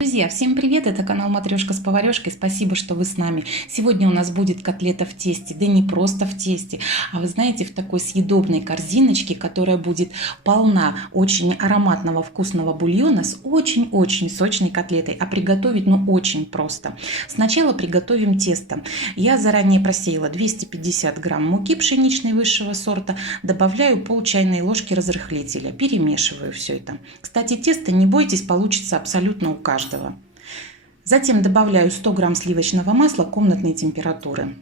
Друзья, всем привет! Это канал Матрешка с поварешкой. Спасибо, что вы с нами. Сегодня у нас будет котлета в тесте. Да не просто в тесте, а вы знаете, в такой съедобной корзиночке, которая будет полна очень ароматного вкусного бульона с очень-очень сочной котлетой. А приготовить, очень просто. Сначала приготовим тесто. Я заранее просеяла 250 грамм муки пшеничной высшего сорта. Добавляю пол чайной ложки разрыхлителя. Перемешиваю все это. Кстати, тесто, не бойтесь, получится абсолютно у каждого. Затем добавляю 100 грамм сливочного масла комнатной температуры.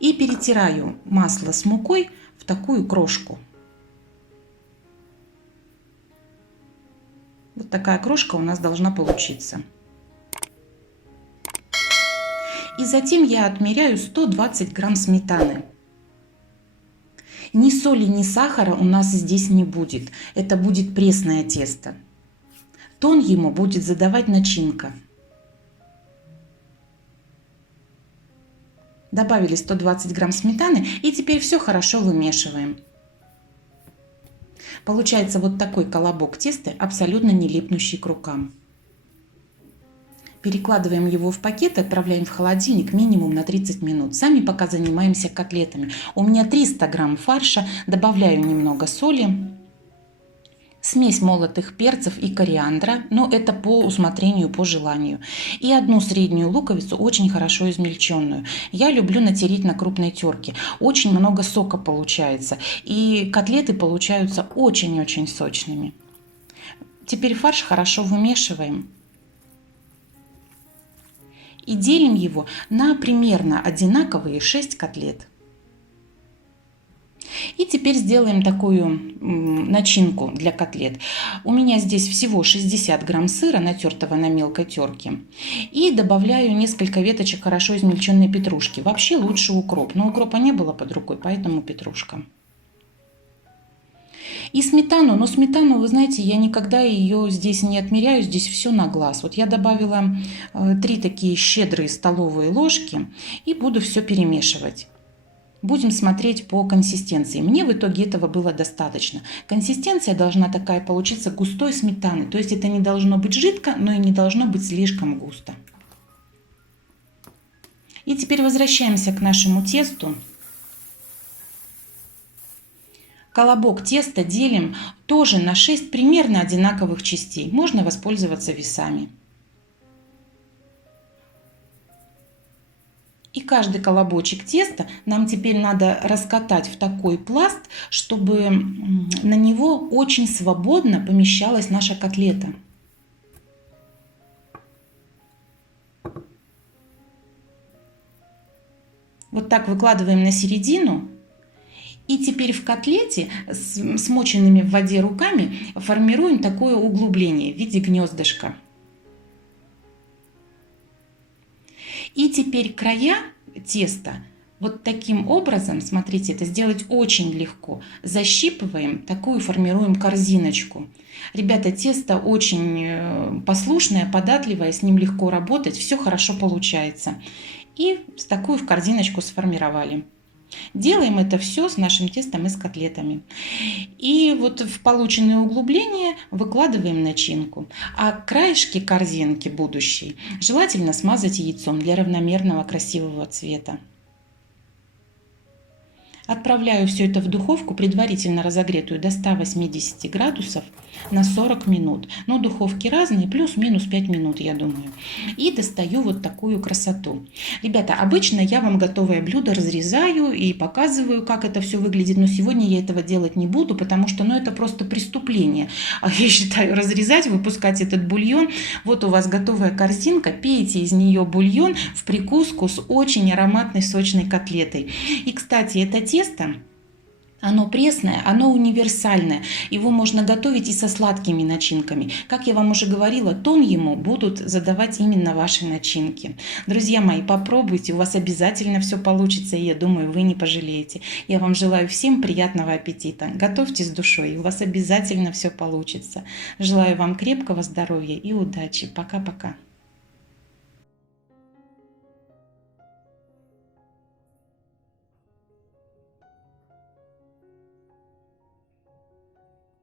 И перетираю масло с мукой в такую крошку. Вот такая крошка у нас должна получиться. И затем я отмеряю 120 грамм сметаны. Ни соли, ни сахара у нас здесь не будет. Это будет пресное тесто. Тон ему будет задавать начинка. Добавили 120 грамм сметаны и теперь все хорошо вымешиваем. Получается вот такой колобок теста, абсолютно не липнущий к рукам. Перекладываем его в пакет и отправляем в холодильник минимум на 30 минут. Сами пока занимаемся котлетами. У меня 300 грамм фарша, добавляю немного соли. Смесь молотых перцев и кориандра, но это по усмотрению, по желанию. И одну среднюю луковицу, очень хорошо измельченную. Я люблю натереть на крупной терке. Очень много сока получается. И котлеты получаются очень-очень сочными. Теперь фарш хорошо вымешиваем. И делим его на примерно одинаковые 6 котлет. И теперь сделаем такую начинку для котлет. У меня здесь всего 60 грамм сыра, натертого на мелкой терке. И добавляю несколько веточек хорошо измельченной петрушки. Вообще лучше укроп, но укропа не было под рукой, поэтому петрушка. И сметану, но сметану, вы знаете, я никогда ее здесь не отмеряю, здесь все на глаз. Вот я добавила 3 такие щедрые столовые ложки и буду все перемешивать. Будем смотреть по консистенции. Мне в итоге этого было достаточно. Консистенция должна такая получиться густой сметаны. То есть это не должно быть жидко, но и не должно быть слишком густо. И теперь возвращаемся к нашему тесту. Колобок теста делим тоже на 6 примерно одинаковых частей. Можно воспользоваться весами. И каждый колобочек теста нам теперь надо раскатать в такой пласт, чтобы на него очень свободно помещалась наша котлета. Вот так выкладываем на середину. И теперь в котлете с смоченными в воде руками формируем такое углубление в виде гнездышка. И теперь края теста вот таким образом, смотрите, это сделать очень легко. Защипываем, такую формируем корзиночку. Ребята, тесто очень послушное, податливое, с ним легко работать, все хорошо получается. И такую в корзиночку сформировали. Делаем это все с нашим тестом и с котлетами. И вот в полученные углубления выкладываем начинку. А краешки корзинки будущей желательно смазать яйцом для равномерного красивого цвета. Отправляю все это в духовку, предварительно разогретую до 180 градусов, на 40 минут. Но духовки разные, плюс-минус 5 минут, я думаю. И достаю вот такую красоту. Ребята, обычно я вам готовое блюдо разрезаю и показываю, как это все выглядит. Но сегодня я этого делать не буду, потому что это просто преступление. Я считаю, разрезать, выпускать этот бульон. Вот у вас готовая корзинка, пейте из нее бульон в прикуску с очень ароматной сочной котлетой. И, кстати, это тесто, оно пресное, оно универсальное. Его можно готовить и со сладкими начинками. Как я вам уже говорила, тон ему будут задавать именно ваши начинки. Друзья мои, попробуйте, у вас обязательно все получится, и я думаю, вы не пожалеете. Я вам желаю всем приятного аппетита. Готовьте с душой, и у вас обязательно все получится. Желаю вам крепкого здоровья и удачи. Пока-пока.